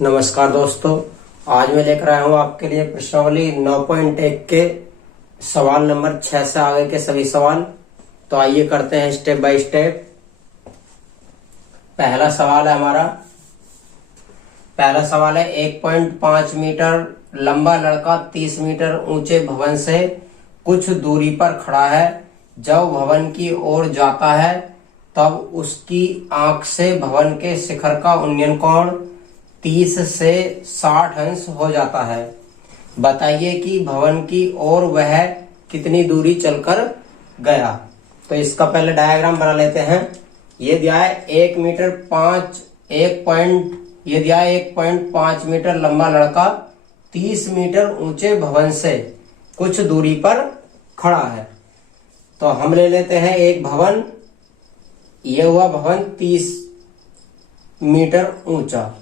नमस्कार दोस्तों, आज मैं लेकर आया हूँ आपके लिए प्रश्नावली 9.1 के सवाल नंबर 6 से आगे के सभी सवाल। तो आइए करते हैं स्टेप बाय स्टेप। पहला सवाल है 1.5 मीटर लंबा लड़का 30 मीटर ऊंचे भवन से कुछ दूरी पर खड़ा है। जब भवन की ओर जाता है तब उसकी आंख से भवन के शिखर का उन्नयन कोण 30 से 60 अंश हो जाता है। बताइए कि भवन की ओर वह कितनी दूरी चलकर गया। तो इसका पहले डायग्राम बना लेते हैं। ये दिया है 1.5 मीटर लंबा लड़का 30 मीटर ऊंचे भवन से कुछ दूरी पर खड़ा है। तो हम ले लेते हैं एक भवन। ये हुआ भवन 30 मीटर ऊंचा।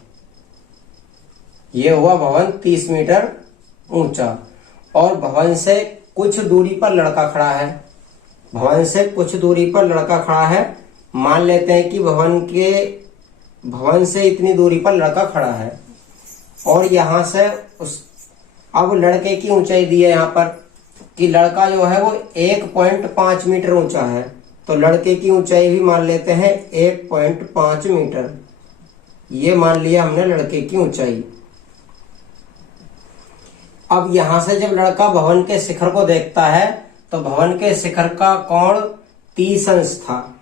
ये हुआ भवन 30 मीटर ऊंचा और भवन से कुछ दूरी पर लड़का खड़ा है। भवन से कुछ दूरी पर लड़का खड़ा है। मान लेते हैं कि भवन से इतनी दूरी पर लड़का खड़ा है और यहां से अब लड़के की ऊंचाई दी है यहाँ पर कि लड़का जो है वो 1.5 मीटर ऊंचा है। तो लड़के की ऊंचाई भी मान लेते हैं 1.5 मीटर। ये मान लिया हमने लड़के की ऊंचाई। अब यहां से जब लड़का भवन के शिखर को देखता है तो भवन के शिखर का कोण 30 अंश था।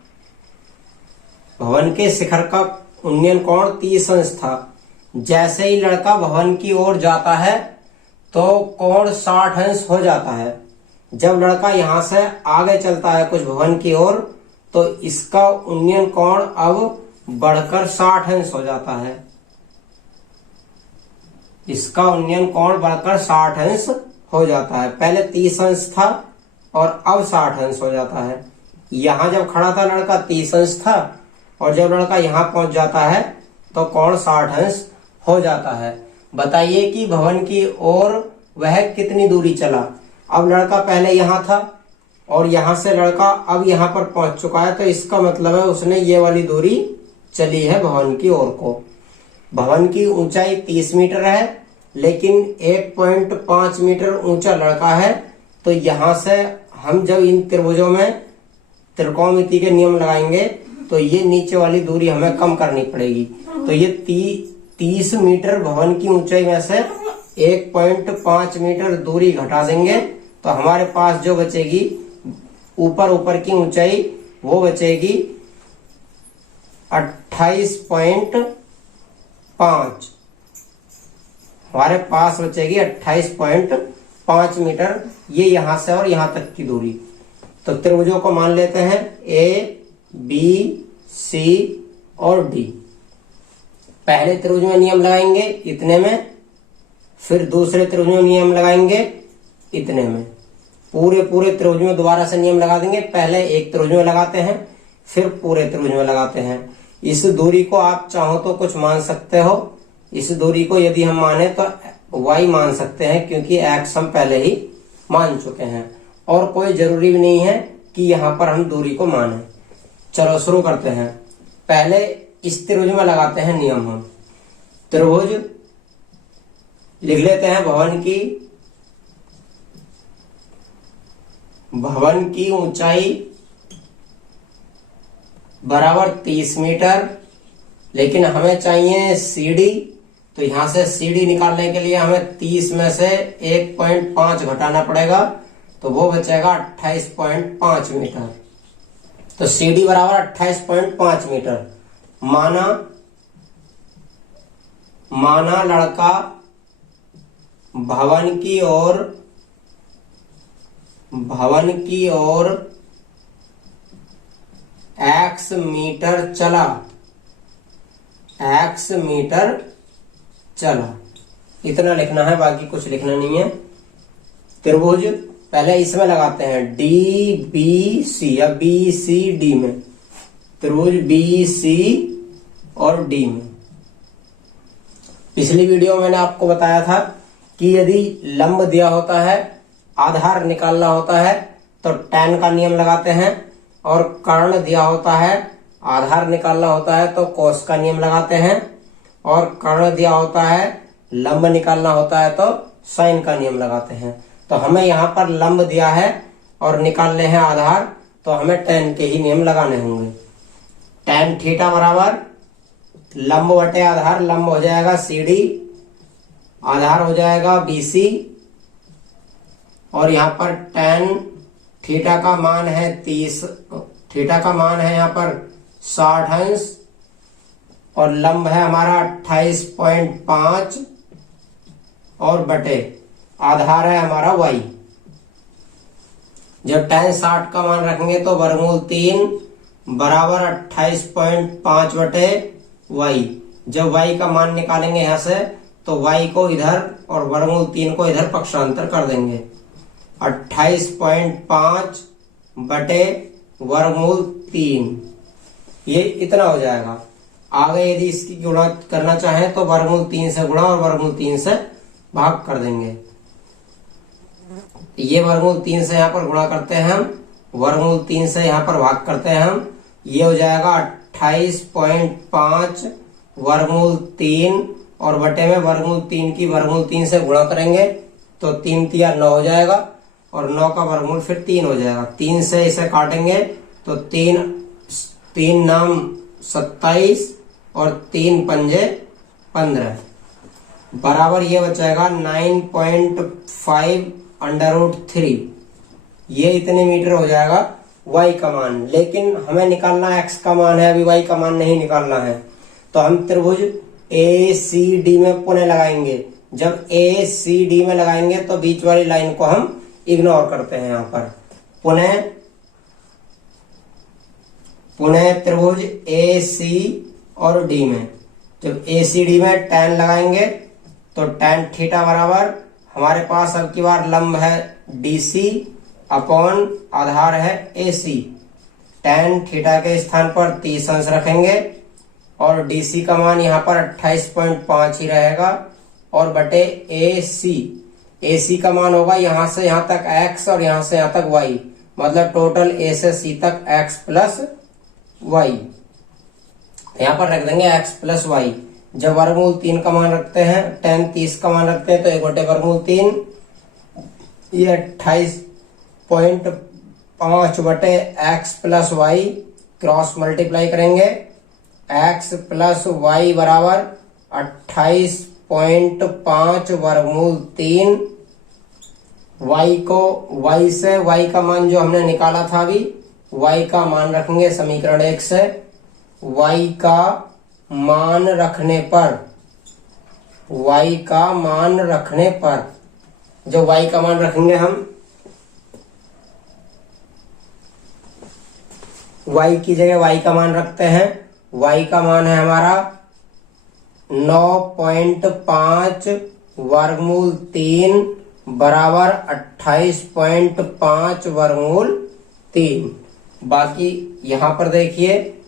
भवन के शिखर का उन्नयन कोण 30 अंश था। जैसे ही लड़का भवन की ओर जाता है तो कोण 60 अंश हो जाता है। जब लड़का यहां से आगे चलता है कुछ भवन की ओर तो इसका उन्नयन कोण अब बढ़कर 60 अंश हो जाता है। इसका उन्नयन कोण बढ़कर 60 अंश हो जाता है। पहले 30 अंश था और अब 60 अंश हो जाता है। यहां जब खड़ा था लड़का 30 अंश था और जब लड़का यहां पहुंच जाता है तो कोण 60 अंश हो जाता है। बताइए कि भवन की ओर वह कितनी दूरी चला। अब लड़का पहले यहां था और यहां से लड़का अब यहां पर पहुंच चुका है। तो इसका मतलब है उसने ये वाली दूरी चली है भवन की ओर को। भवन की ऊंचाई 30 मीटर है लेकिन 1.5 मीटर ऊंचा लड़का है। तो यहां से हम जब इन त्रिभुजों में त्रिकोणमिति के नियम लगाएंगे तो ये नीचे वाली दूरी हमें कम करनी पड़ेगी। तो ये 30 मीटर भवन की ऊंचाई में से 1.5 मीटर दूरी घटा देंगे तो हमारे पास जो बचेगी ऊपर की ऊंचाई वो बचेगी 28.5। हमारे पास बचेगी 28.5 मीटर। ये यहां से और यहां तक की दूरी। तो त्रिभुजों को मान लेते हैं ए, बी, सी और डी। पहले त्रिभुज में नियम लगाएंगे इतने में, फिर दूसरे त्रिभुज में नियम लगाएंगे इतने में। पूरे त्रिभुज में दोबारा से नियम लगा देंगे। पहले एक त्रिभुज में लगाते हैं फिर पूरे त्रिभुज में लगाते हैं। इस दूरी को आप चाहो तो कुछ मान सकते हो। इस दूरी को यदि हम माने तो y मान सकते हैं क्योंकि x हम पहले ही मान चुके हैं और कोई जरूरी भी नहीं है कि यहां पर हम दूरी को माने। चलो शुरू करते हैं। पहले इस त्रिभुज में लगाते हैं नियम। हम त्रिभुज लिख लेते हैं। भवन की ऊंचाई बराबर 30 मीटर लेकिन हमें चाहिए CD। तो यहां से CD निकालने के लिए हमें 30 में से 1.5 घटाना पड़ेगा तो वो बचेगा 28.5 मीटर। तो CD बराबर 28.5 मीटर। माना लड़का भवन की ओर x मीटर चला। इतना लिखना है, बाकी कुछ लिखना नहीं है। त्रिभुज पहले इसमें लगाते हैं DBC या BCD में। त्रिभुज BC और D में। पिछली वीडियो में मैंने आपको बताया था कि यदि लंब दिया होता है, आधार निकालना होता है तो tan का नियम लगाते हैं और कर्ण दिया होता है, आधार निकालना होता है तो cos का नियम लगाते हैं। और कर्ण दिया होता है, लंब निकालना होता है तो साइन का नियम लगाते हैं। तो हमें यहाँ पर लंब दिया है और निकालने हैं आधार, तो हमें tan के ही नियम लगाने होंगे। tan थीटा बराबर लंब बटे आधार, लंब हो जाएगा CD, आधार हो जाएगा BC, और यहाँ पर tan थीटा का मान है 30, थीटा का मान है यहाँ पर 60 अंश, और लंब है हमारा 28.5 और बटे आधार है हमारा y। जब tan 60 का मान रखेंगे तो वर्गमूल 3 बराबर 28.5 बटे y। जब y का मान निकालेंगे यहां से तो y को इधर और वर्गमूल 3 को इधर पक्षांतर कर देंगे। 28.5 बटे वर्गमूल 3, ये इतना हो जाएगा। आगे यदि इसकी गुणा करना चाहें तो वर्गमूल 3 से गुणा और वर्गमूल 3 से भाग कर देंगे। ये वर्गमूल 3 से यहाँ पर गुणा करते हैं हम, वर्गमूल 3 से यहाँ पर भाग करते हैं हम, ये हो जाएगा 28.5 वर्गमूल 3 और बटे में वर्गमूल 3 की वर्गमूल 3 से गुणा करेंगे तो 3 तिया 9 हो जाएगा, और 9 का वर्गमूल फिर 3 हो जाएगा। 3 से इसे काटेंगे तो 3 नाम 27 और 3 पंजे 15 बराबर ये बचेगा 9.5 √3। ये इतने मीटर हो जाएगा y का मान। लेकिन हमें निकालना x का मान है, अभी y का मान नहीं निकालना है। तो हम त्रिभुज ACD में पुनः लगाएंगे। जब ACD में लगाएंगे तो बीच वाली लाइन को हम इग्नोर करते हैं। यहाँ पर पुनः त्रिभुज AC और D में, जब ACD में tan लगाएंगे तो tan थीटा बराबर हमारे पास अब की बार लंब है DC अपॉन आधार है AC। tan थीटा के स्थान पर 30 अंश रखेंगे और DC का मान यहाँ पर 28.5 ही रहेगा, और बटे AC का मान होगा यहाँ से यहाँ तक x और यहाँ से यहाँ तक y, मतलब टोटल A से C तक x प्लस y। यहाँ पर रख देंगे x प्लस y। जब वर्गमूल 3 का मान रखते हैं, tan 30 का मान रखते हैं तो 1 बटे वर्गमूल 3, ये 28.5 बटे x plus y, cross multiply करेंगे, x प्लस y बराबर 28.5 वर्गमूल 3। y को y से y का मान जो हमने निकाला था अभी, y का मान रखेंगे समीकरण 1 से। y का मान रखने पर, y का मान रखने पर, जो y का मान रखेंगे हम, y की जगह y का मान रखते हैं। y का मान है हमारा 9.5 वर्गमूल 3 बराबर 28.5 वर्गमूल 3। बाकी यहां पर देखिए,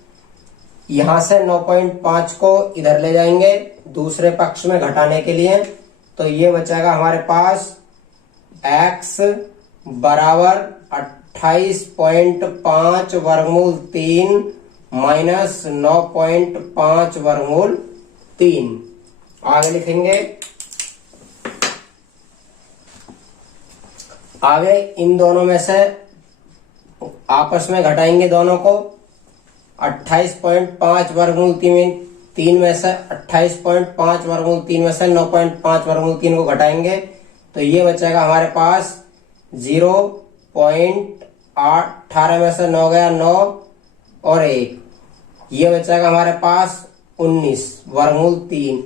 यहां से 9.5 को इधर ले जाएंगे दूसरे पक्ष में घटाने के लिए, तो ये बचेगा हमारे पास x बराबर 28.5 वर्गमूल 3 माइनस 9.5 वर्गमूल 3। आगे लिखेंगे, आगे इन दोनों में से आपस में घटाएंगे दोनों को। 28.5 वर्गमूल 3 में से 28.5 वर्गमूल 3 में से 9.5 वर्गमूल 3 को घटाएंगे तो ये बचेगा हमारे पास 0.18 में से 9 गया 9 और 1, ये बचेगा हमारे पास 19 वर्गमूल 3,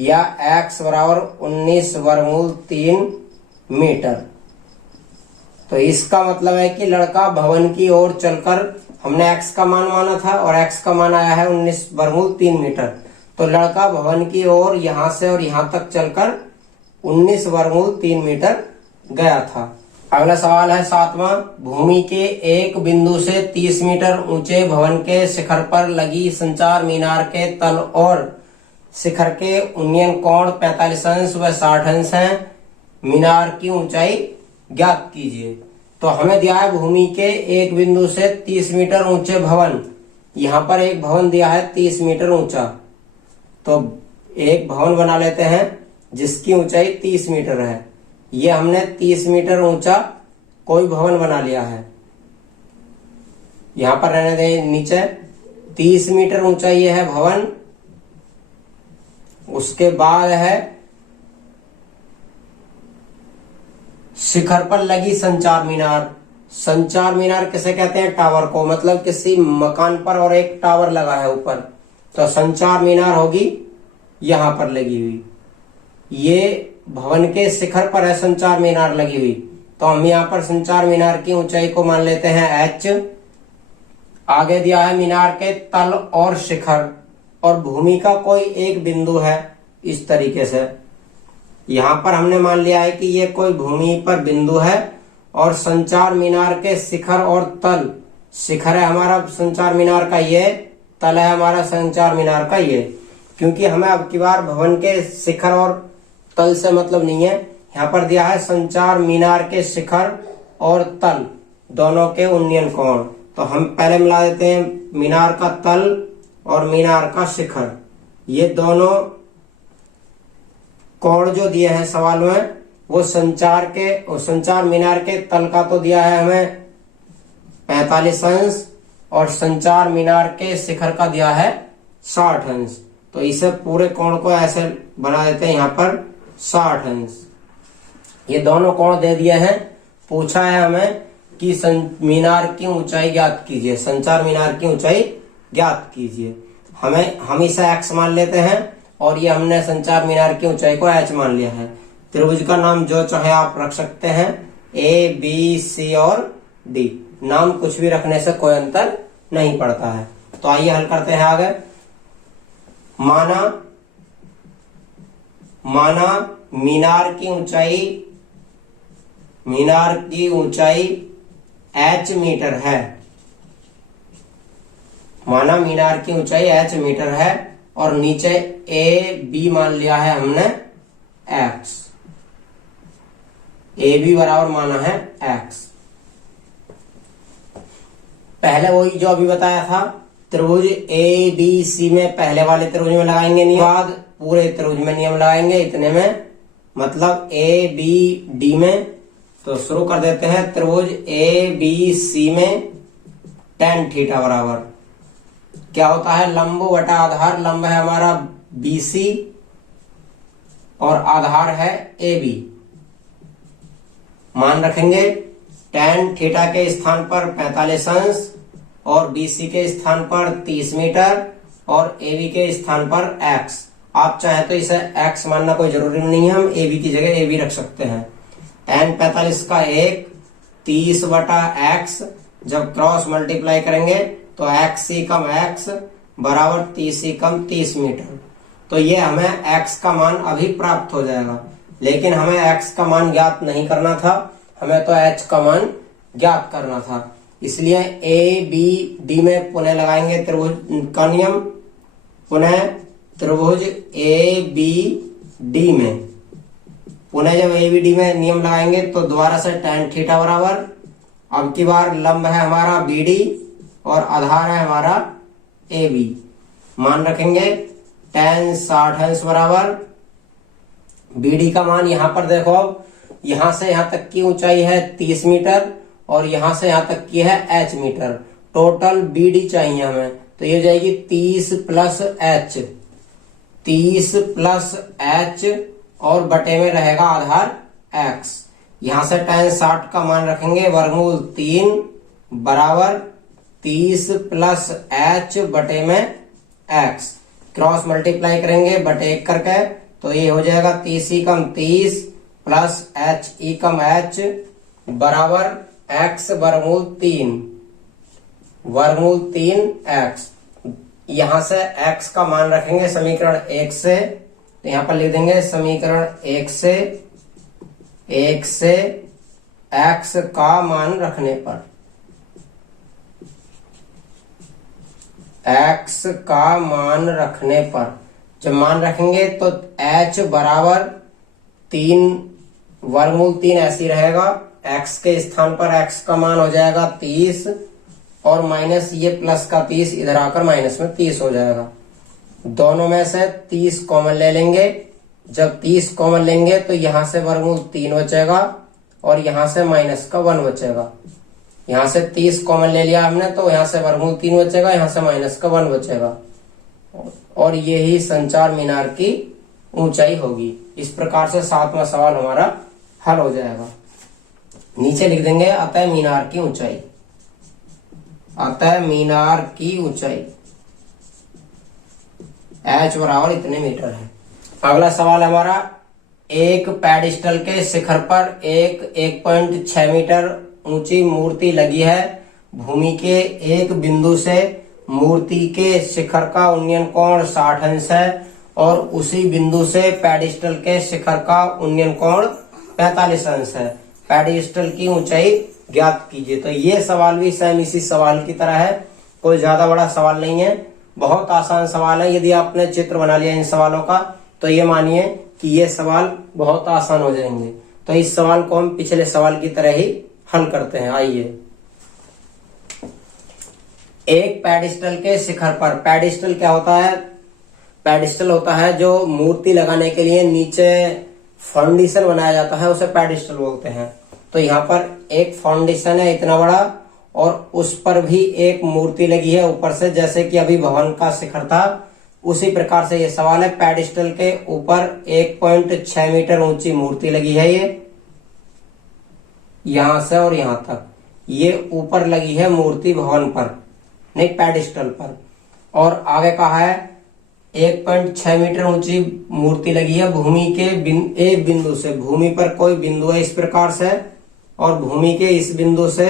या x बराबर 19 वर्गमूल 3 मीटर। तो इसका मतलब है कि लड़का भवन की ओर चलकर, हमने x का मान माना था और x का मान आया है 19 वर्गमूल 3 मीटर, तो लड़का भवन की ओर यहां से और यहां तक चलकर 19 वर्गमूल 3 मीटर गया था। अगला सवाल है 7वां, भूमि के एक बिंदु से 30 मीटर ऊंचे भवन के शिखर पर लगी संचार मीनार के तल और शिखर के उन्नयन कोण 45 अंश व 60 अंश है। मीनार की ऊंचाई ज्ञात कीजिए। तो हमें दिया है भूमि के एक बिंदु से 30 मीटर ऊंचे भवन, यहाँ पर एक भवन दिया है 30 मीटर ऊंचा, तो एक भवन बना लेते हैं जिसकी ऊंचाई 30 मीटर है। ये हमने 30 मीटर ऊंचा कोई भवन बना लिया है। यहां पर रहने दें नीचे, 30 मीटर ऊंचा ये है भवन। उसके बाद है शिखर पर लगी संचार मीनार। संचार मीनार किसे कहते हैं? टावर को, मतलब किसी मकान पर और एक टावर लगा है ऊपर, तो संचार मीनार होगी यहां पर लगी हुई। ये भवन के शिखर पर है संचार मीनार लगी हुई, तो हम यहां पर संचार मीनार की ऊंचाई को मान लेते हैं h। आगे दिया है मीनार के तल और शिखर और भूमि का कोई एक बिंदु है। इस तरीके से यहां पर हमने मान लिया है कि ये कोई भूमि पर बिंदु है और संचार मीनार के शिखर और तल, शिखर है हमारा संचार मीनार का ये, तल है हमारा संचार मीनार का ये। क्योंकि हमें अब की बार भवन के शिखर और तल से मतलब नहीं है, यहाँ पर दिया है संचार मीनार के शिखर और तल दोनों के उन्नयन कोण। तो हम पहले मिला देते हैं मीनार का तल और मीनार का शिखर। ये दोनों कोण जो दिए हैं सवाल में, वो संचार मीनार के तल का तो दिया है हमें 45 अंश और संचार मीनार के शिखर का दिया है 60 अंश। तो इसे पूरे कोण को ऐसे बना देते हैं यहाँ पर 60 अंश। ये दोनों कोण दे दिए हैं। पूछा है हमें कि मीनार की ऊंचाई ज्ञात कीजिए, संचार मीनार की ऊंचाई ज्ञात कीजिए। हम इसे x मान लेते हैं और ये हमने संचार मीनार की ऊंचाई को h मान लिया है। त्रिभुज का नाम जो चाहे आप रख सकते हैं, A, B, C और D। नाम कुछ भी रखने से कोई अंतर नहीं पड़ता है। तो आइए हल करते हैं आगे। माना मीनार की ऊंचाई h मीटर है। माना मीनार की ऊंचाई h मीटर है और नीचे A, B मान लिया है हमने x। AB बराबर माना है x। पहले वही जो अभी बताया था, त्रिभुज ABC में पहले वाले त्रिभुज में लगाएंगे नियम, बाद पूरे त्रिभुज में नियम लगाएंगे इतने में, मतलब ABD में। तो शुरू कर देते हैं। त्रिभुज ABC में tan थीटा बराबर क्या होता है? लंब बटा आधार। लंब है हमारा BC और आधार है AB। मान रखेंगे tan थीटा के स्थान पर 45 अंश और BC के स्थान पर 30 मीटर और AB के स्थान पर x। आप चाहे तो इसे x मानना कोई जरूरी नहीं है, हम AB की जगह AB रख सकते हैं। tan 45 का 1 30 बटा x, जब क्रॉस मल्टीप्लाई करेंगे तो x कम x बराबर 30 कम 30 मीटर। तो ये हमें x का मान अभी प्राप्त हो जाएगा, लेकिन हमें x का मान ज्ञात नहीं करना था, हमें तो h का मान ज्ञात करना था। इसलिए ABD में पुनः लगाएंगे त्रिभुज का नियम। पुनः त्रिभुज ABD में पुनः जब ABD में नियम लगाएंगे तो दोबारा से tan थीटा बराबर, अब की बार लंब है हमारा BD और आधार है हमारा AB। मान रखेंगे tan 60 अंश बराबर BD का मान यहां पर देखो, अब यहां से यहां तक की ऊंचाई है 30 मीटर और यहां से यहां तक की है h मीटर। टोटल BD चाहिए हमें, तो ये हो जाएगी 30 प्लस h, 30 प्लस h और बटे में रहेगा आधार x। यहां से tan 60 का मान रखेंगे वर्गमूल 3 बराबर 30 प्लस h बटे में x। क्रॉस मल्टीप्लाई करेंगे बटे 1 करके, तो ये हो जाएगा 30 कम 30 प्लस h कम h बराबर x वर्गमूल 3 x। यहां से x का मान रखेंगे समीकरण 1 से, तो यहां पर लिख देंगे समीकरण 1 से x का मान रखने पर, x का मान रखने पर जब मान रखेंगे तो h बराबर 3 वर्गमूल 3 ऐसी रहेगा। x के स्थान पर x का मान हो जाएगा 30 और माइनस ये प्लस का 30 इधर आकर माइनस में 30 हो जाएगा। दोनों में से 30 कॉमन ले लेंगे। जब 30 कॉमन लेंगे तो यहां से वर्गमूल 3 बचेगा और यहां से माइनस का 1 बचेगा। यहां से 30 कॉमन ले लिया हमने तो यहां से वर्गमूल 3 बचेगा, यहां से माइनस का 1 बचेगा और यही संचार मीनार की ऊंचाई होगी। इस प्रकार से 7वां सवाल हमारा हल हो जाएगा। नीचे लिख देंगे अतः मीनार की ऊंचाई, अतः मीनार की ऊंचाई h बराबर इतने मीटर है। अगला सवाल हमारा, एक पेडिस्टल के शिखर पर एक 1.6 मीटर ऊंची मूर्ति लगी है। भूमि के एक बिंदु से मूर्ति के शिखर का उन्नयन कोण 60 अंश है और उसी बिंदु से पेडिस्टल के शिखर का उन्नयन कोण 45 अंश है। पेडिस्टल की ऊंचाई ज्ञात कीजिए। तो ये सवाल भी सेम इसी सवाल की तरह है, कोई ज्यादा बड़ा सवाल नहीं है, बहुत आसान सवाल है। यदि आपने चित्र बना लिया इन सवालों का तो ये मानिए कि ये सवाल बहुत आसान हो जाएंगे। तो इस सवाल को हम पिछले सवाल की तरह ही हल करते हैं। आइए, एक पेडिस्टल के शिखर पर, पेडिस्टल क्या होता है? पेडिस्टल होता है जो मूर्ति लगाने के लिए नीचे फाउंडेशन बनाया जाता है, उसे पेडिस्टल बोलते हैं। तो यहाँ पर एक फाउंडेशन है इतना बड़ा और उस पर भी एक मूर्ति लगी है ऊपर से, जैसे कि अभी भवन का शिखर था उसी प्रकार से ये सवाल है। पेडिस्टल के ऊपर 1.6 मीटर ऊंची मूर्ति लगी है, ये यहां से और यहां तक, ये ऊपर लगी है मूर्ति भवन पर, नहीं पेडिस्टल पर। और आगे कहा है 1.6 मीटर ऊंची मूर्ति लगी है भूमि के एक बिंदु से। भूमि पर कोई बिंदु है इस प्रकार से और भूमि के इस बिंदु से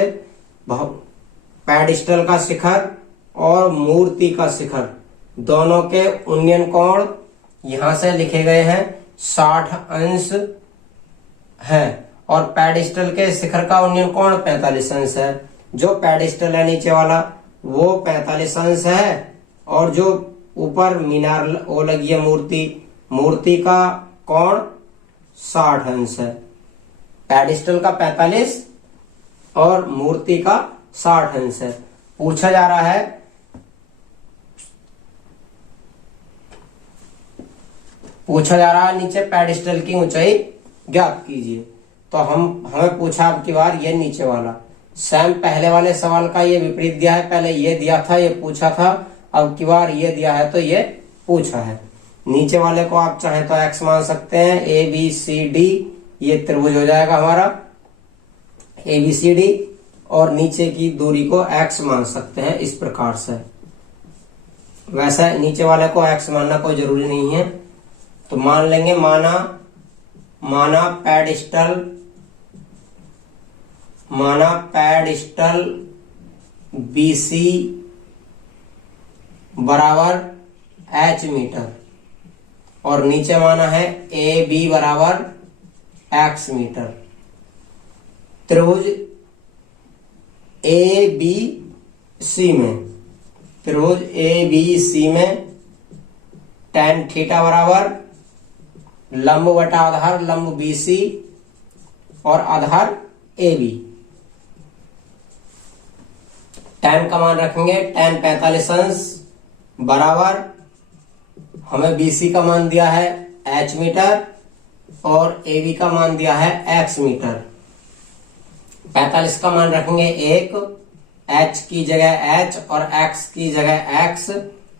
पेडिस्टल का शिखर और मूर्ति का शिखर दोनों के उन्नयन कोण यहां से लिखे गए हैं 60 अंश है और पेडिस्टल के शिखर का उन्नयन कोण 45 अंश है। जो पेडिस्टल है नीचे वाला वो 45 अंश है और जो ऊपर मीनार वो लगी है मूर्ति का कोण 60 अंश है। पेडिस्टल का 45 और मूर्ति का 60 अंश है। पूछा जा रहा है नीचे पेडिस्टल की ऊंचाई ज्ञात कीजिए। तो हमें पूछा अब की बार ये नीचे वाला, सेम पहले वाले सवाल का ये विपरीत दिया है। पहले ये दिया था, ये पूछा था, अब की बार ये दिया है तो ये पूछा है। नीचे वाले को आप चाहे तो x मान सकते हैं, ABCD ये त्रिभुज हो जाएगा हमारा ABCD, और नीचे की दूरी को x मान सकते हैं इस प्रकार से। वैसे नीचे वाले को x मानना कोई जरूरी नहीं है, तो मान लेंगे माना पेडिस्टल BC बराबर h मीटर और नीचे माना है AB बराबर x मीटर। त्रिभुज ABC में tan थीटा बराबर लंब बटा आधार, लंब BC और आधार AB। tan का मान रखेंगे tan 45 अंश बराबर, हमें BC का मान दिया है h मीटर और AB का मान दिया है x मीटर। 45 का मान रखेंगे 1, h की जगह h और x की जगह x,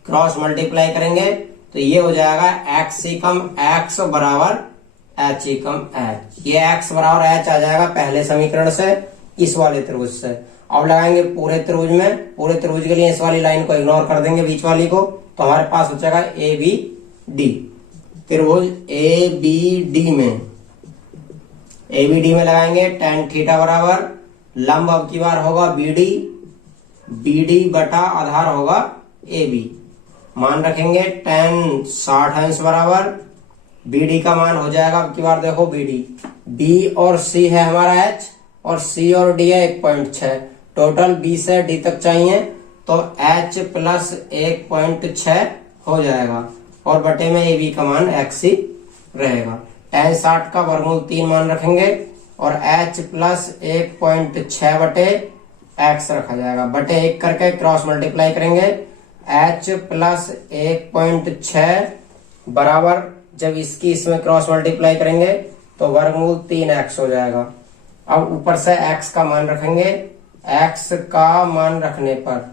क्रॉस मल्टीप्लाई करेंगे तो ये हो जाएगा x कम x बराबर h कम h। ये x बराबर h आ जाएगा पहले समीकरण से इस वाले त्रिभुज से। अब लगाएंगे पूरे त्रिभुज में, पूरे त्रिभुज के लिए इस वाली लाइन को इग्नोर कर देंगे बीच वाली को, तो हमारे पास हो जाएगा ABD। त्रिभुज ABD में लगाएंगे tan थीटा बराबर लंब अब की बार होगा BD बटा आधार होगा AB। मान रखेंगे tan 60 अंश बराबर BD का मान हो जाएगा अब की बार देखो BD, B और C है हमारा H और C और D है 1.6, टोटल B से D तक चाहिए तो H प्लस 1.6 हो जाएगा और बटे में AB का मान x ही रहेगा। tan 60 का वर्गमूल 3 मान रखेंगे और h प्लस 1.6 बटे x रखा जाएगा, बटे 1 करके क्रॉस मल्टीप्लाई करेंगे h प्लस 1.6 बराबर, जब इसकी इसमें क्रॉस मल्टीप्लाई करेंगे तो वर्गमूल 3x हो जाएगा। अब ऊपर से x का मान रखेंगे, x का मान रखने पर,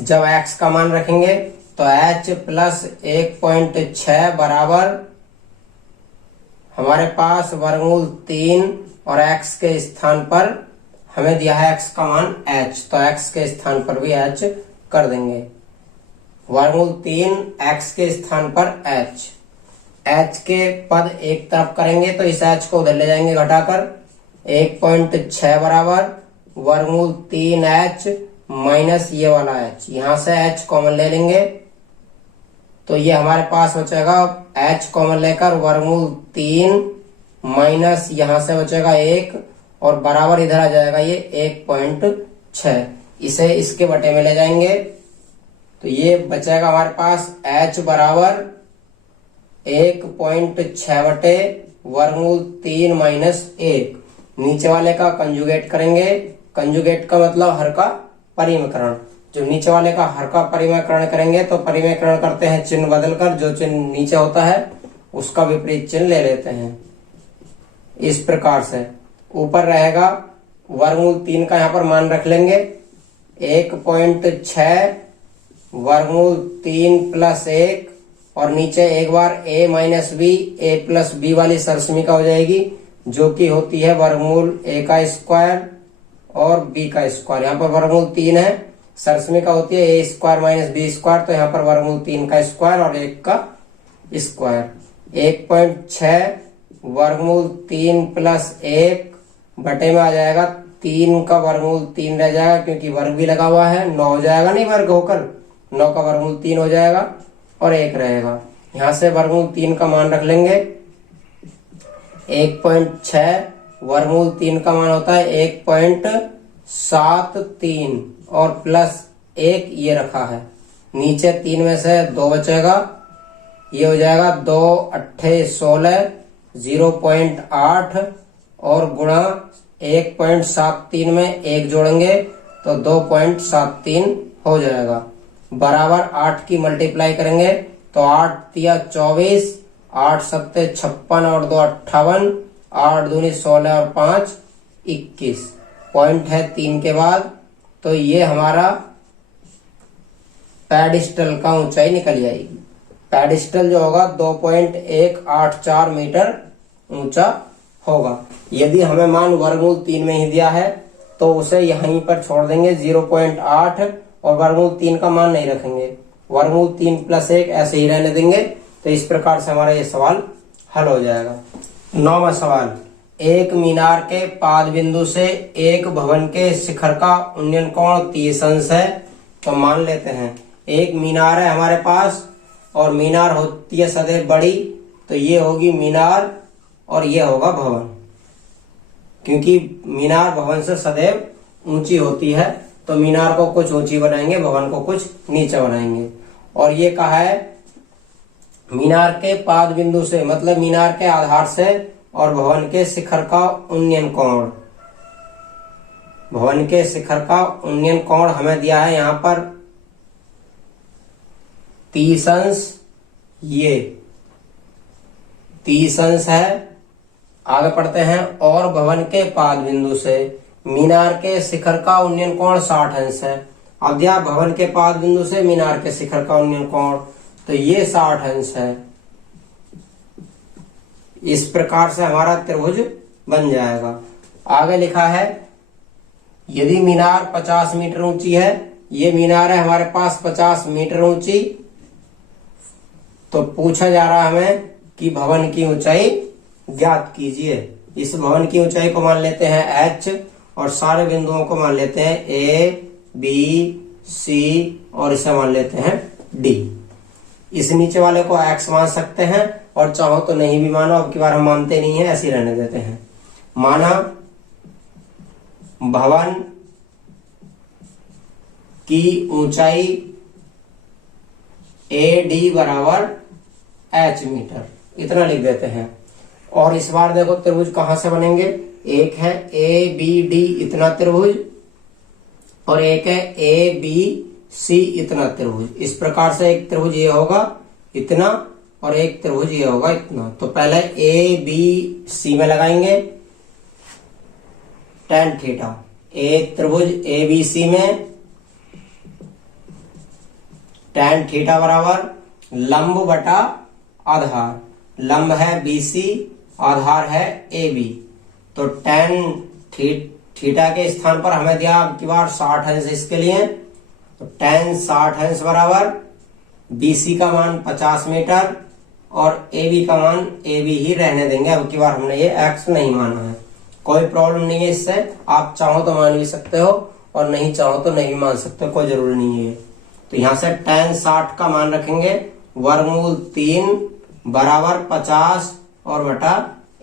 जब x का मान रखेंगे तो h प्लस 1.6 बराबर हमारे पास वर्गमूल 3 और x के स्थान पर हमें दिया है x का मान h, तो x के स्थान पर भी h कर देंगे। वर्गमूल 3 x के स्थान पर h के पद एक तरफ करेंगे तो इस h को उधर ले जाएंगे घटाकर, 1.6 बराबर वर्गमूल 3h माइनस ये वाला h, यहां से h कॉमन ले लेंगे तो ये हमारे पास बचेगा h कॉमन लेकर वर्गमूल 3 माइनस यहां से बचेगा 1 और बराबर इधर आ जाएगा ये 1.6, इसे इसके बटे में ले जाएंगे तो ये बचेगा हमारे पास h बराबर 1.6 बटे वर्गमूल 3 माइनस 1। नीचे वाले का कंजुगेट करेंगे, कंजुगेट का मतलब हर का परिमेयकरण, जो नीचे वाले का हर का परिमेयकरण करेंगे तो परिमेयकरण करते हैं चिन्ह बदलकर, जो चिन्ह नीचे होता है उसका विपरीत चिन्ह ले लेते हैं। इस प्रकार से ऊपर रहेगा वर्गमूल 3 का यहाँ पर मान रख लेंगे 1.6 वर्गमूल 3 प्लस 1 और नीचे एक बार a minus B, a plus B वाली सरसमीका हो जाएगी जो कि होती है वर्गमूल a का स्क्वायर और b का स्क्वायर। यहाँ पर वर्गमूल 3 है, सरसमीका होती है a square minus B square, तो यहाँ पर वर्गमूल 3 का स्क्वायर और 1 का स्क्वायर। 1.6 वर्गमूल 3 प्लस 1 बटे में आ जाएगा 3 का वर्गमूल 3 रह जाएगा क्योंकि वर्ग भी लगा हुआ है, 9 हो जाएगा नहीं वर्ग होकर, 9 का वर्गमूल 3 हो जाएगा और 1 रहेगा। यहां से वर्गमूल 3 का मान रख लेंगे, 1.6 वर्गमूल 3 का मान होता है 1.73 और प्लस 1 ये रखा है, नीचे 3 में से 2 बचेगा, ये हो जाएगा 2 8 16 0.8 और गुणा 1.73 में 1 जोड़ेंगे तो 2.73 हो जाएगा, बराबर 8 की मल्टीप्लाई करेंगे तो 8 तिया 24, 8 सत्ते 56 और 2 58, 8 दूनी 16 और 5 21, पॉइंट है 3 के बाद, तो ये हमारा पेडिस्टल का ऊंचाई निकल जाएगी। पेडिस्टल जो होगा 2.184 मीटर ऊंचा होगा। यदि हमें मान वर्गमूल 3 में ही दिया है तो उसे यहीं पर छोड़ देंगे 0.8 और वर्गमूल 3 का मान नहीं रखेंगे, वर्गमूल 3 प्लस 1 ऐसे ही रहने देंगे। तो इस प्रकार से हमारा ये सवाल हल हो जाएगा। 9वां सवाल, एक मीनार के पाद बिंदु से एक भवन के शिखर का उन्नयन कोण 30 अंश है। तो मान लेते हैं एक मीनार है हमारे पास और मीनार होती है सदैव बड़ी, तो ये होगी मीनार और ये होगा भवन, क्योंकि मीनार भवन से सदैव ऊंची होती है तो मीनार को कुछ ऊंची बनाएंगे, भवन को कुछ नीचे बनाएंगे। और ये कहा है मीनार के पाद बिंदु से, मतलब मीनार के आधार से और भवन के शिखर का उन्नयन कोण, भवन के शिखर का उन्नयन कोण हमें दिया है यहाँ पर 30 अंश, ये 30 अंश है। आगे पढ़ते हैं, और भवन के पाद बिंदु से मीनार के शिखर का उन्नयन कोण 60 अंश है। अब दिया भवन के पाद बिंदु से मीनार के शिखर का उन्नयन कोण, तो ये 60 अंश है। इस प्रकार से हमारा त्रिभुज बन जाएगा। आगे लिखा है यदि मीनार 50 मीटर ऊंची है, ये मीनार है हमारे पास 50 मीटर ऊंची, तो पूछा जा रहा है हमें कि भवन की ऊंचाई ज्ञात कीजिए। इस भवन की ऊंचाई को मान लेते हैं h और सारे बिंदुओं को मान लेते हैं a, b, c और इसे मान लेते हैं d। इस नीचे वाले को x मान सकते हैं और चाहो तो नहीं भी मानो, अब की बार हम मानते नहीं है, ऐसे ही रहने देते हैं। माना भवन की ऊंचाई AD बराबर h मीटर, इतना लिख देते हैं। और इस बार देखो त्रिभुज कहां से बनेंगे, एक है ABD इतना त्रिभुज, और एक है ए बी सी इतना त्रिभुज। इस प्रकार से एक त्रिभुज ये होगा इतना और एक त्रिभुज ये होगा इतना। तो पहले ए बी सी में लगाएंगे tan थीटा। एक त्रिभुज ए बी सी में tan थीटा बराबर लंब बटा आधार। लंब है BC, आधार है AB। तो tan थीटा के स्थान पर हमें दिया अब की बार 60 अंश इसके लिए। तो tan 60 अंश बराबर BC का मान 50 मीटर और AB का मान AB ही रहने देंगे। अब की बार हमने ये x नहीं माना है। कोई प्रॉब्लम नहीं है इससे, आप चाहो तो मान भी सकते हो और नहीं चाहो तो नहीं मान सकते, कोई जरूरी नहीं है। तो यहां से tan 60 का मान रखेंगे वर्गमूल 3 बराबर 50 और बटा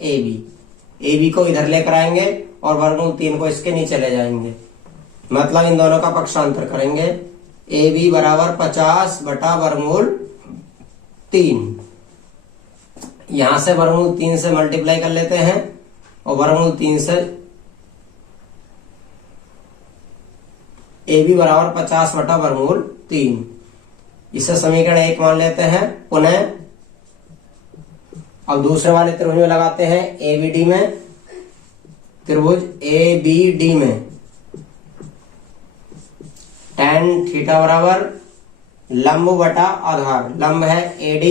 AB को इधर लेकर आएंगे और वर्गमूल 3 को इसके नीचे ले जाएंगे। मतलब इन दोनों का पक्षांतर करेंगे। AB बराबर 50 बटा वर्गमूल 3। यहां से वर्गमूल 3 से मल्टीप्लाई कर लेते हैं और वर्गमूल 3 से AB बराबर 50 बटा वर्गमूल 3। इसे समीकरण 1 मान लेते हैं। पुनः अब दूसरे वाले त्रिभुज में लगाते हैं ABD में। त्रिभुज ABD में tan थीटा बराबर लंब बटा आधार। लंब है AD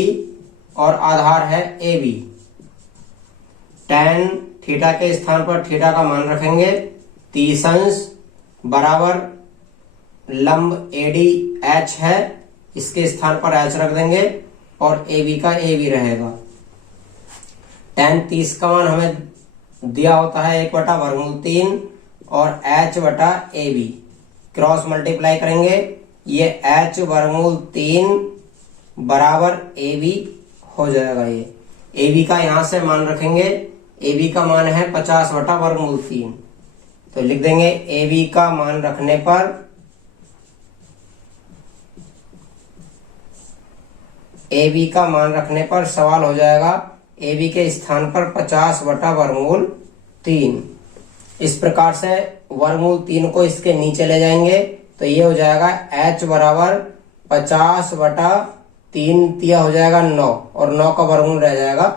और आधार है AB। tan थीटा के स्थान पर थीटा का मान रखेंगे 30 अंश बराबर लंब AD H है, इसके स्थान पर H रख देंगे और AB का AB रहेगा। tan 30 का मान हमें दिया होता है 1 बटा वर्गमूल 3 और H बटा AB। क्रॉस मल्टीप्लाई करेंगे, ये H वर्गमूल 3 बराबर AB हो जाएगा। ये AB का यहां से मान रखेंगे। AB का मान है 50 बटा वर्गमूल 3। तो लिख देंगे AB का मान रखने पर सवाल हो जाएगा AB के स्थान पर 50 बटा वर्गमूल 3। इस प्रकार से वर्गमूल 3 को इसके नीचे ले जाएंगे तो ये हो जाएगा H बराबर 50 बटा 3 तिया हो जाएगा 9 और 9 का वर्गमूल रह जाएगा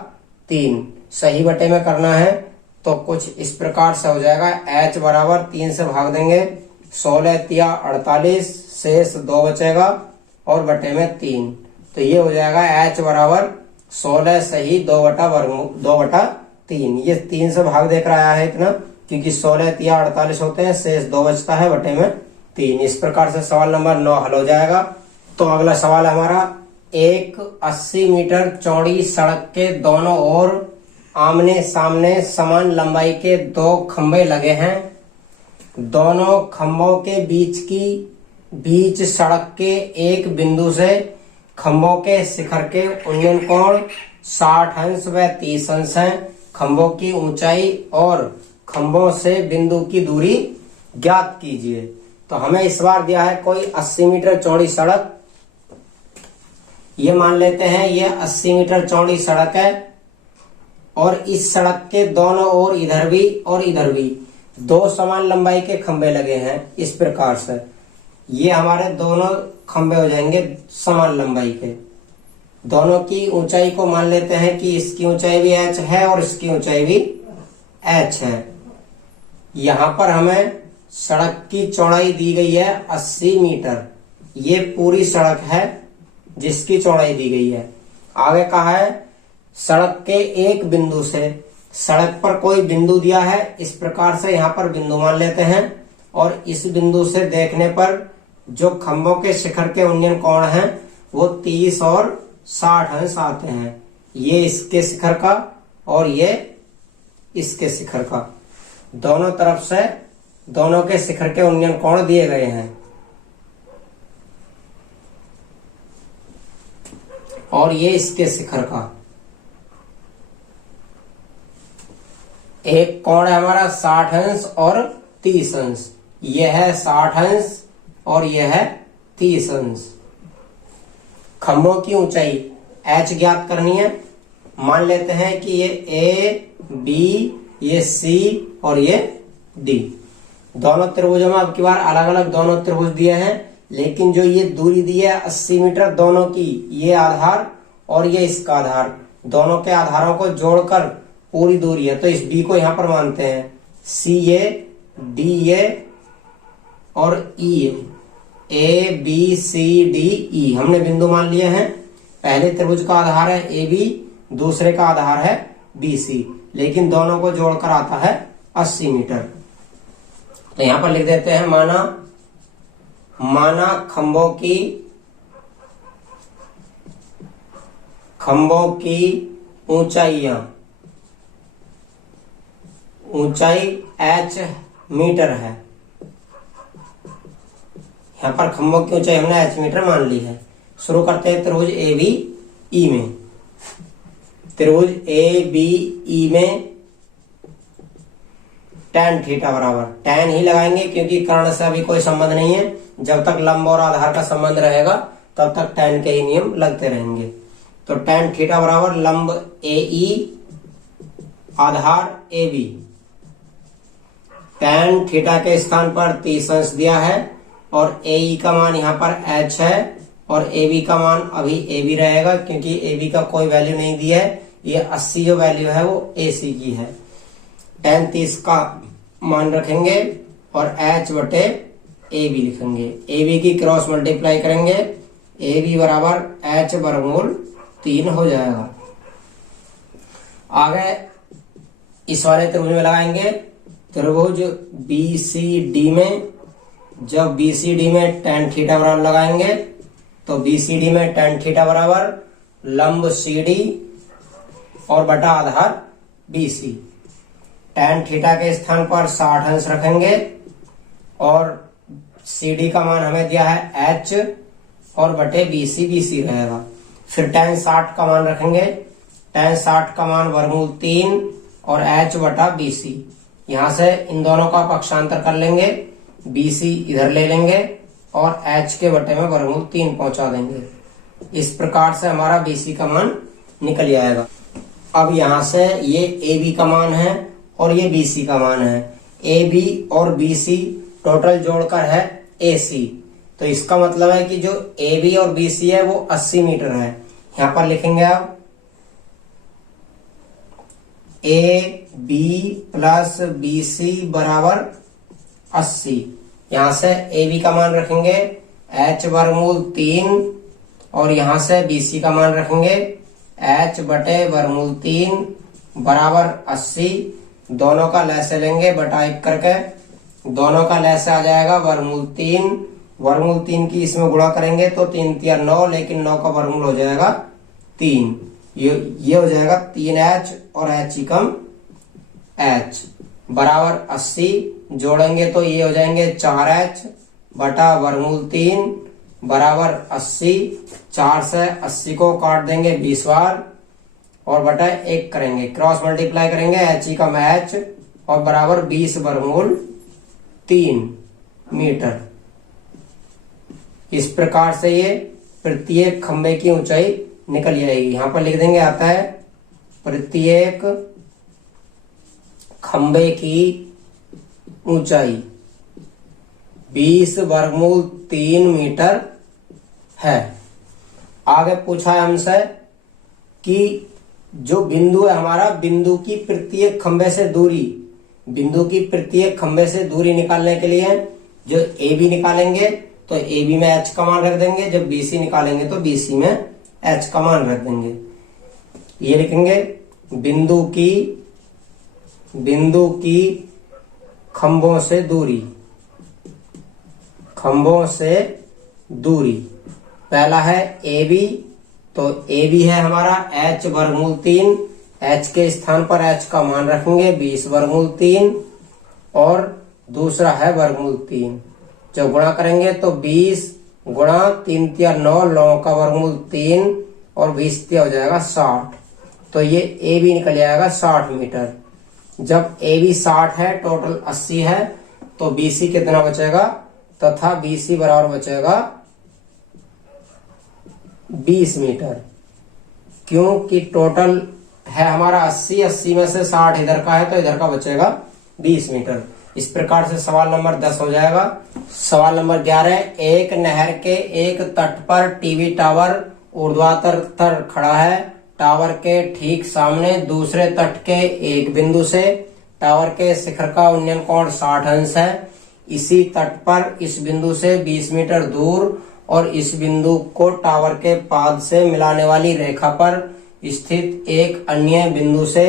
3। सही बटे में करना है तो कुछ इस प्रकार से हो जाएगा। H बराबर 3 से भाग देंगे, 16 तिया 48, शेष 2 बचेगा और बटे में 3। तो ये हो जाएगा H बराबर 16 सही 2 बटा 3। ये 3 से भाग देकर आया है इतना, क्योंकि 16 तिया 48 होते हैं, शेष 2 बचता है बटे में 3। इस प्रकार से सवाल नंबर 9 हल हो जाएगा। तो अगला सवाल हमारा, एक 80 मीटर चौड़ी सड़क के दोनों ओर आमने सामने समान लंबाई के 2 खंभे लगे हैं। दोनों खंभों के बीच सड़क के एक बिंदु से खंभों के शिखर के उन्नयन कोण 60 अंश व 30 अंश है। खंभों की ऊंचाई और खंभों से बिंदु की दूरी ज्ञात कीजिए। तो हमें इस बार दिया है कोई 80 मीटर चौड़ी सड़क। ये मान लेते हैं ये 80 मीटर चौड़ी सड़क है और इस सड़क के दोनों ओर इधर भी और इधर भी 2 समान लंबाई के खंभे लगे हैं। इस प्रकार से ये हमारे दोनों खंभे हो जाएंगे समान लंबाई के। दोनों की ऊंचाई को मान लेते हैं कि इसकी ऊंचाई भी h है और इसकी ऊंचाई भी h है। यहां पर हमें सड़क की चौड़ाई दी गई है 80 मीटर। ये पूरी सड़क है जिसकी चौड़ाई दी गई है। आगे कहा है सड़क के एक बिंदु से, सड़क पर कोई बिंदु दिया है, इस प्रकार से यहाँ पर बिंदु मान लेते हैं और इस बिंदु से देखने पर जो खंभों के शिखर के उन्नयन कोण हैं वो 30 और 60 अंश आते हैं। ये इसके शिखर का और ये इसके शिखर का, दोनों तरफ से दोनों के शिखर के उन्नयन कोण दिए गए हैं। और ये इसके शिखर का एक कोण है हमारा 60 अंश और 30 अंश। यह है 60 अंश और यह है 30 अंश। खंभों की ऊंचाई h ज्ञात करनी है। मान लेते हैं कि ये A, B, ये C और ये D। दोनों त्रिभुजों में अब की बार अलग अलग दोनों त्रिभुज दिए हैं, लेकिन जो ये दूरी दी है 80 मीटर दोनों की, ये आधार और ये इसका आधार, दोनों के आधारों को जोड़कर पूरी दूरी है। तो इस बी को यहां पर मानते हैं सी ए, डी ए और ई ए, बी सी डी ई हमने बिंदु मान लिए हैं। पहले त्रिभुज का आधार है ए बी, दूसरे का आधार है बी सी, लेकिन दोनों को जोड़कर आता है 80 मीटर। तो यहां पर लिख देते हैं माना खंभों की ऊंचाई h मीटर है। यहां पर खंभों की ऊंचाई हमने h मीटर मान ली है। शुरू करते हैं त्रिभुज ए बी ई में। त्रिभुज ए बी ई में tan थीटा बराबर, tan ही लगाएंगे क्योंकि कर्ण से अभी कोई संबंध नहीं है। जब तक लंब और आधार का संबंध रहेगा तब तक tan के ही नियम लगते रहेंगे। तो tan थीटा बराबर लंब ए ई आधार ए बी। tan थीटा के स्थान पर 30 अंश दिया है और ए ई का मान यहाँ पर h है और ए बी का मान अभी ए बी रहेगा क्योंकि ए बी का कोई वैल्यू नहीं दिया है। ये 80 जो वैल्यू है वो ए सी की है। tan 30 का मान रखेंगे और h बटे ए बी लिखेंगे। ए बी की क्रॉस मल्टीप्लाई करेंगे, ए बी बराबर h वर्गमूल 3 हो जाएगा। आगे इस वाले त्रिभुज में लगाएंगे। त्रिभुज बी सी डी में, जब बी सी डी में tan थीटा बराबर लगाएंगे तो बी सी डी में tan थीटा बराबर लंब सी डी और बटा आधार बी सी। tan थीटा के स्थान पर 60 अंश रखेंगे और सी डी का मान हमें दिया है h और बटे बी सी रहेगा। फिर tan 60 का मान रखेंगे, tan 60 का मान वर्गमूल 3 और h बटा बी सी। यहां से इन दोनों का पक्षांतर कर लेंगे, बी सी इधर ले लेंगे और h के बटे में वर्गमूल 3 पहुंचा देंगे। इस प्रकार से हमारा बी सी का मान निकल जाएगा। अब यहां से ये ए बी का मान है और ये बी सी का मान है। ए बी और बी सी टोटल जोड़कर है ए सी। तो इसका मतलब है कि जो ए बी और बी सी है वो 80 मीटर है। यहां पर लिखेंगे आप A B plus B C बराबर 80। यहां से ए बी का मान रखेंगे h वर्गमूल 3 और यहां से बी सी का मान रखेंगे h बटे वर्गमूल 3 बराबर 80। दोनों का लैसे लेंगे बटा 1 करके, दोनों का लैसे आ जाएगा वर्गमूल 3। वर्गमूल 3 की इसमें गुणा करेंगे तो 3 तिया 9, लेकिन 9 का वर्गमूल हो जाएगा 3। ये हो जाएगा 3h और h कम h बराबर 80। जोड़ेंगे तो ये हो जाएंगे 4h बटा वर्गमूल 3 बराबर 80। 4 से 80 को काट देंगे 20 बार और बटा 1 करेंगे, क्रॉस मल्टीप्लाई करेंगे, h कम h और बराबर 20 वर्गमूल 3 मीटर। इस प्रकार से ये प्रत्येक खंबे की ऊंचाई निकल जाएगी। यहां पर लिख देंगे, आता है प्रत्येक खंबे की ऊंचाई 20 वर्गमूल 3 मीटर है। आगे पूछा है हमसे कि जो बिंदु है हमारा, बिंदु की प्रत्येक खंबे से दूरी, बिंदु की प्रत्येक खंबे से दूरी निकालने के लिए जो ए बी निकालेंगे तो ए बी में h का मान रख देंगे, जब बी सी निकालेंगे तो बी सी में h का मान रख देंगे। ये लिखेंगे बिंदु की खंबों से दूरी। पहला है ए बी, तो ए बी है हमारा h वर्गमूल 3, h के स्थान पर h का मान रखेंगे 20 वर्गमूल 3 और दूसरा है वर्गमूल 3। जब गुणा करेंगे तो 20 गुणा 3 तिया 9, 9 का वर्गमूल 3 और 20 तिया हो जाएगा 60। तो ये ए बी निकल जाएगा 60 मीटर। जब ए बी 60 है, टोटल 80 है, तो बी सी कितना बचेगा, तथा बी सी बराबर बचेगा 20 मीटर। क्योंकि टोटल है हमारा 80 में से 60 इधर का है तो इधर का बचेगा 20 मीटर। इस प्रकार से सवाल नंबर 10 हो जाएगा। सवाल नंबर 11, एक नहर के एक तट पर टीवी टावर ऊर्ध्वाधर खड़ा है। टावर के ठीक सामने दूसरे तट के एक बिंदु से टावर के शिखर का उन्नयन कोण 60 अंश है। इसी तट पर इस बिंदु से 20 मीटर दूर और इस बिंदु को टावर के पाद से मिलाने वाली रेखा पर स्थित एक अन्य बिंदु से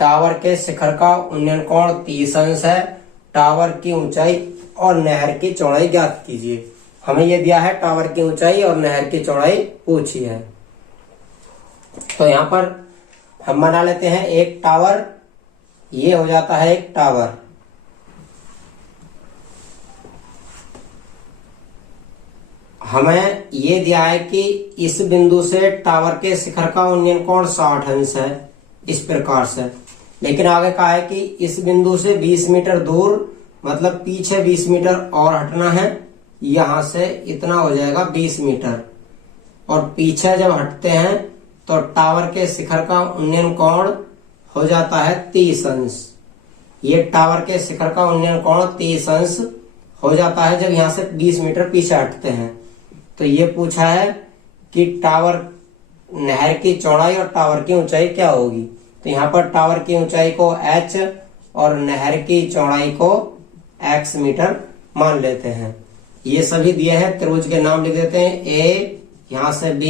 टावर के शिखर का उन्नयन कोण 30 अंश है। टावर की ऊंचाई और नहर की चौड़ाई ज्ञात कीजिए। हमें यह दिया है टावर की ऊंचाई और नहर की चौड़ाई पूछी है। तो यहाँ पर हम बना लेते हैं एक टावर। ये हो जाता है एक टावर। हमें ये दिया है कि इस बिंदु से टावर के शिखर का उन्नयन कोण 60 अंश है, इस प्रकार से। लेकिन आगे कहा है कि इस बिंदु से 20 मीटर दूर, मतलब पीछे 20 मीटर और हटना है। यहां से इतना हो जाएगा 20 मीटर, और पीछे जब हटते हैं तो टावर के शिखर का उन्नयन कोण हो जाता है 30 अंश। ये टावर के शिखर का उन्नयन कोण 30 अंश हो जाता है जब यहां से 20 मीटर पीछे हटते हैं। तो ये पूछा है कि टावर नहर की चौड़ाई और टावर की ऊंचाई क्या होगी। तो यहाँ पर टावर की ऊंचाई को h और नहर की चौड़ाई को x मीटर मान लेते हैं। ये सभी दिए हैं, त्रिभुज के नाम लिख देते हैं। a, यहाँ से b,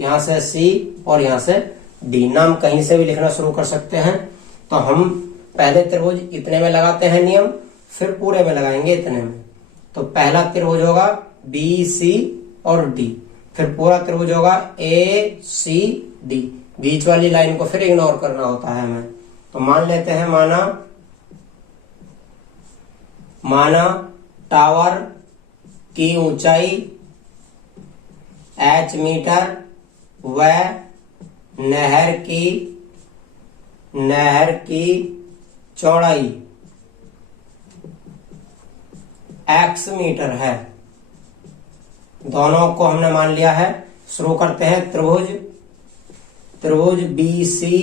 यहाँ से c और यहाँ से d। नाम कहीं से भी लिखना शुरू कर सकते हैं। तो हम पहले त्रिभुज इतने में लगाते हैं नियम, फिर पूरे में लगाएंगे इतने में। तो पहला त्रिभुज होगा बी सी और डी, फिर पूरा त्रिभुज होगा ए सी डी। बीच वाली लाइन को फिर इग्नोर करना होता है हमें। तो मान लेते हैं, माना टावर की ऊंचाई h मीटर व नहर की चौड़ाई x मीटर है। दोनों को हमने मान लिया है। शुरू करते हैं त्रिभुज बी सी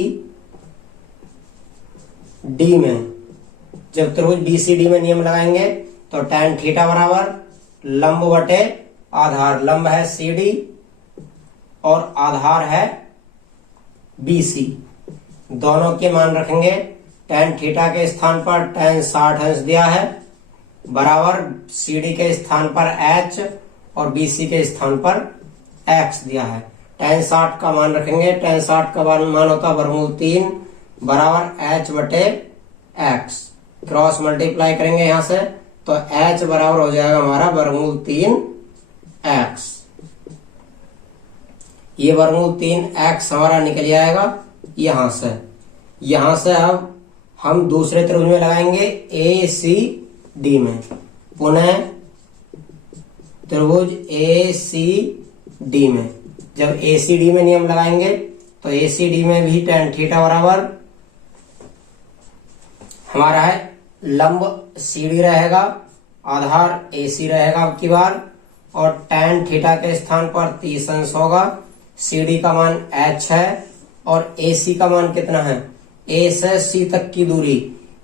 डी में। जब त्रिभुज बी सी डी में नियम लगाएंगे तो tan थीटा बराबर लंब बटे आधार। लंब है सी डी और आधार है बी सी। दोनों के मान रखेंगे। tan थीटा के स्थान पर tan 60 अंश दिया है, बराबर सी डी के स्थान पर h और बी सी के स्थान पर x दिया है। tan 60 का मान रखेंगे। tan 60 का मान होता है वर्गमूल 3 बराबर h बटे x। क्रॉस मल्टीप्लाई करेंगे यहां से, तो h बराबर हो जाएगा हमारा वर्गमूल 3x। ये वर्गमूल 3x हमारा निकल जाएगा यहां से। अब हम दूसरे त्रिभुज में लगाएंगे ए सी डी में। पुनः त्रिभुज ए सी डी में जब ए सी डी में नियम लगाएंगे तो ए सी डी में भी tan थीटा बराबर हमारा है लंब सी डी रहेगा, आधार ए सी रहेगा अब की बार, और tan थीटा के स्थान पर 30 अंश होगा। सी डी का मान h है और ए सी का मान कितना है, ए से सी तक की दूरी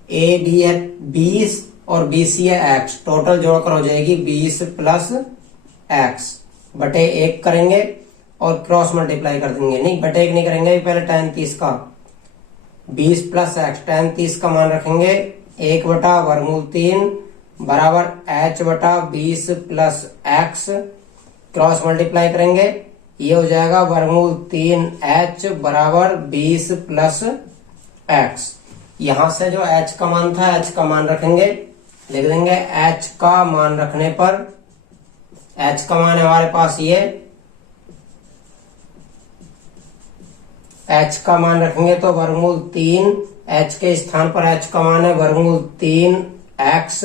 ए बी है 20 और बी सी है x। टोटल जोड़कर हो जाएगी 20 प्लस x बटे 1 करेंगे और क्रॉस मल्टीप्लाई कर देंगे। नहीं, बटे 1 नहीं करेंगे, पहले tan 30 का 20 प्लस x। tan 30 का मान रखेंगे 1 बटा वर्गमूल 3 बराबर h बटा 20 प्लस x। क्रॉस मल्टीप्लाई करेंगे, ये हो जाएगा वर्गमूल 3h बराबर 20 प्लस x। यहां से जो h का मान था, h का मान रखेंगे, लिख देंगे h का मान रखने पर, h का मान है हमारे पास ये, h का मान रखेंगे तो वर्गमूल 3, h के स्थान पर h का मान है वर्गमूल 3x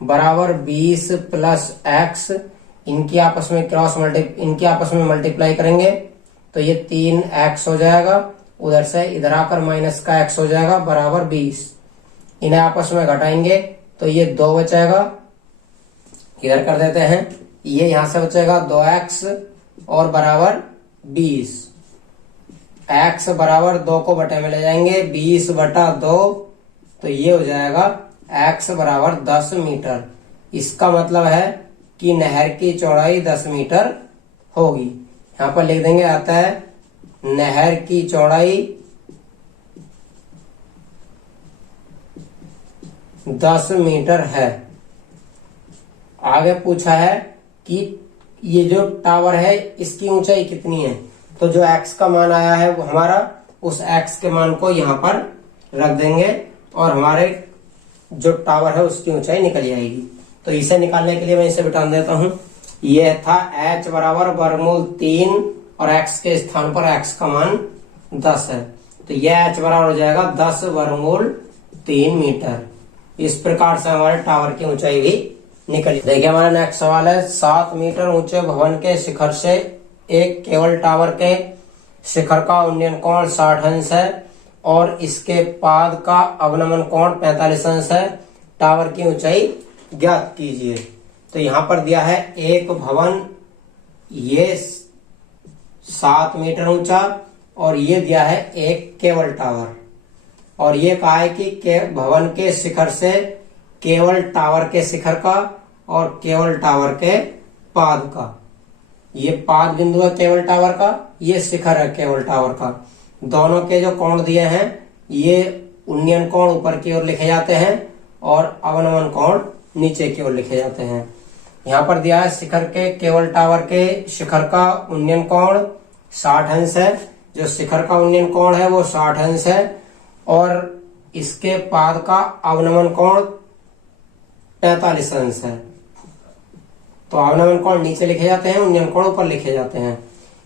बराबर 20 प्लस x। इनकी आपस में मल्टीप्लाई करेंगे तो ये 3x हो जाएगा। उधर से इधर आकर माइनस का x हो जाएगा बराबर 20। इन्हें आपस में घटाएंगे तो ये 2 बचेगा, इधर कर देते हैं। ये यहां से बचेगा 2x और बराबर 20। x बराबर 2 को बटे में ले जाएंगे, 20 बटा 2 तो ये हो जाएगा x बराबर 10 मीटर। इसका मतलब है कि नहर की चौड़ाई 10 मीटर होगी। यहाँ पर लिख देंगे, आता है नहर की चौड़ाई 10 मीटर है। आगे पूछा है कि ये जो टावर है इसकी ऊंचाई कितनी है। तो जो x का मान आया है वो हमारा, उस x के मान को यहाँ पर रख देंगे और हमारे जो टावर है उसकी ऊंचाई निकल जाएगी। तो इसे निकालने के लिए मैं इसे बिठा देता हूं। ये था h बराबर वर्गमूल 3 और x के स्थान पर x का मान 10 है। तो यह h बराबर हो जाएगा 10 वर्गमूल 3 मीटर। इस प्रकार से हमारे टावर की ऊंचाई भी निकली। देखिए हमारा नेक्स्ट सवाल है, 7 मीटर ऊंचे भवन के शिखर से एक केबल टावर के शिखर का उन्नयन कोण 60 अंश है और इसके पाद का अवनमन कोण 45 अंश है। टावर की ऊंचाई ज्ञात कीजिए। तो यहाँ पर दिया है एक भवन, ये 7 मीटर ऊंचा और ये दिया है एक केबल टावर, और ये कहा है कि भवन के शिखर से केबल टावर के शिखर का और केबल टावर के पाद का, ये पाद बिंदु है केबल टावर का, ये शिखर है केबल टावर का, दोनों के जो कोण दिए हैं ये उन्नयन कोण ऊपर की ओर लिखे जाते हैं और अवनमन कोण नीचे की ओर लिखे जाते हैं। यहाँ पर दिया है शिखर के केबल टावर के शिखर का उन्नयन कोण 60 अंश है। जो शिखर का उन्नयन कोण है वो 60 अंश है और इसके पाद का अवनमन कोण 45 अंश है। तो अवनमन कोण नीचे लिखे जाते हैं, उन्नयन कोण ऊपर लिखे जाते हैं।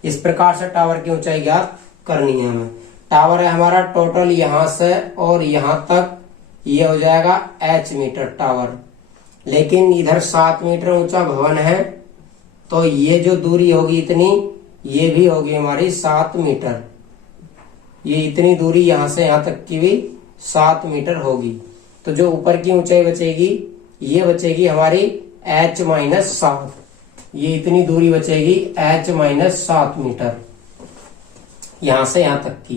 इस प्रकार से टावर की ऊंचाई ज्ञात करनी है हमें। टावर है हमारा टोटल यहां से और यहां तक, ये हो जाएगा h मीटर टावर, लेकिन इधर 7 मीटर ऊंचा भवन है तो ये जो दूरी होगी इतनी, ये भी होगी हमारी 7 मीटर। ये इतनी दूरी यहां से यहां तक की भी 7 मीटर होगी। तो जो ऊपर की ऊंचाई बचेगी ये बचेगी हमारी h-7, ये इतनी दूरी बचेगी h-7 मीटर यहां से यहां तक की।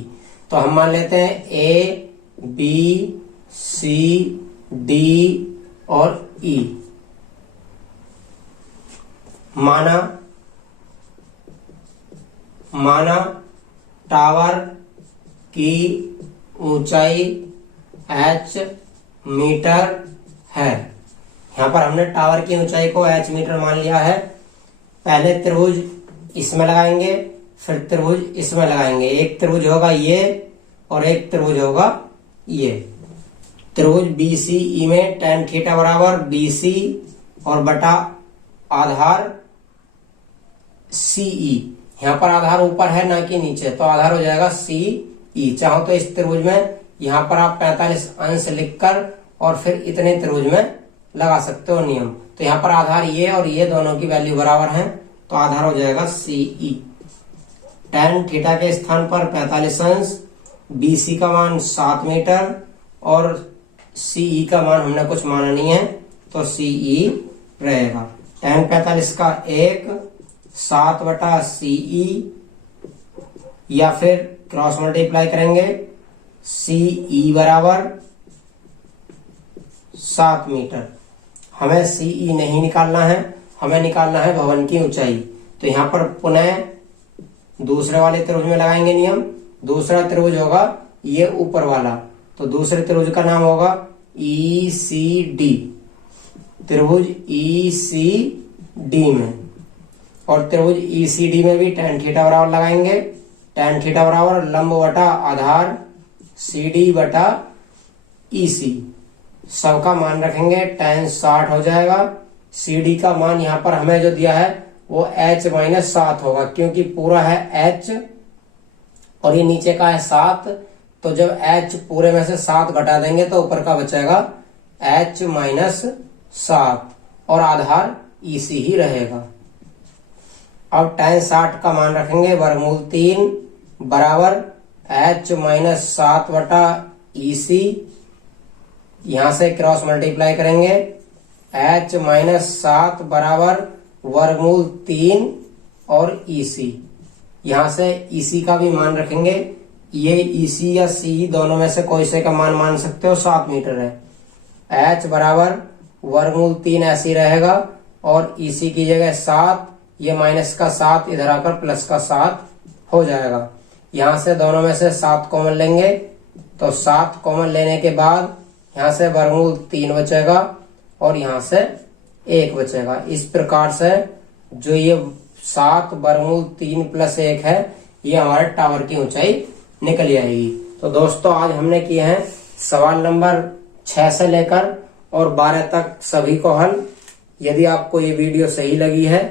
तो हम मान लेते हैं A, B, C, D और E। माना टावर की ऊंचाई h मीटर है। यहाँ पर हमने टावर की ऊंचाई को h मीटर मान लिया है। पहले त्रिभुज इसमें लगाएंगे, फिर त्रिभुज इसमें लगाएंगे। एक त्रिभुज होगा ये और एक त्रिभुज होगा ये। त्रिभुज BCE में tan थीटा बराबर BC और बटा आधार CE। यहाँ पर आधार ऊपर है ना कि नीचे, तो आधार हो जाएगा CE। चाहो तो इस त्रिभुज में यहाँ पर आप 45 अंश लिखकर और फिर इतने त्रिभुज में लगा सकते हो नियम। तो यहाँ पर आधार ये और ये दोनों की वैल्यू बराबर है, तो आधार हो जाएगा CE। tan थीटा के स्थान पर 45 अंश, BC का मान 7 मीटर और CE का मान हमने कुछ माना नहीं है तो CE रहेगा। tan 45 का 1 7 बटा CE, या फिर क्रॉस मल्टीप्लाई करेंगे, CE बराबर 7 मीटर। हमें CE नहीं निकालना है, हमें निकालना है भवन की ऊंचाई। तो यहाँ पर पुनः दूसरे वाले त्रिभुज में लगाएंगे नियम। दूसरा त्रिभुज होगा ये ऊपर वाला, तो दूसरे त्रिभुज का नाम होगा ECD। त्रिभुज ECD में और त्रिभुज ECD में भी tan थीटा बराबर लगाएंगे। tan थीटा बराबर लंब बटा आधार CD बटा EC, सबका मान रखेंगे, tan 60 हो जाएगा। CD का मान यहाँ पर हमें जो दिया है वो h-7 होगा, क्योंकि पूरा है h और ये नीचे का है 7, तो जब h पूरे में से 7 घटा देंगे तो ऊपर का बचेगा h-7 और आधार EC ही रहेगा। अब tan 60 का मान रखेंगे वर्गमूल 3 बराबर h-7 बटा EC। यहां से क्रॉस मल्टीप्लाई करेंगे, h-7 बराबर वर्गमूल 3 और EC। यहां से EC का भी मान रखेंगे, ये ईसी या सी दोनों में से कोई से का मान मान सकते हो, 7 मीटर है। एच बराबर वर्गमूल 3 ऐसी रहेगा और ईसी की जगह 7, ये माइनस का 7 इधर आकर प्लस का 7 हो जाएगा। यहां से दोनों में से 7 कॉमन लेंगे तो 7 कॉमन लेने के बाद यहां से वर्गमूल 3 बचेगा और यहां से 1 बचेगा। इस प्रकार से जो ये 7 वर्गमूल 3 प्लस 1 है, ये हमारे टावर की ऊंचाई निकल आएगी। तो दोस्तों आज हमने किए हैं सवाल नंबर 6 से लेकर और 12 तक सभी को हल। यदि आपको ये वीडियो सही लगी है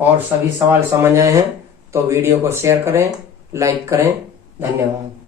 और सभी सवाल समझ आए हैं तो वीडियो को शेयर करें, लाइक करें। धन्यवाद।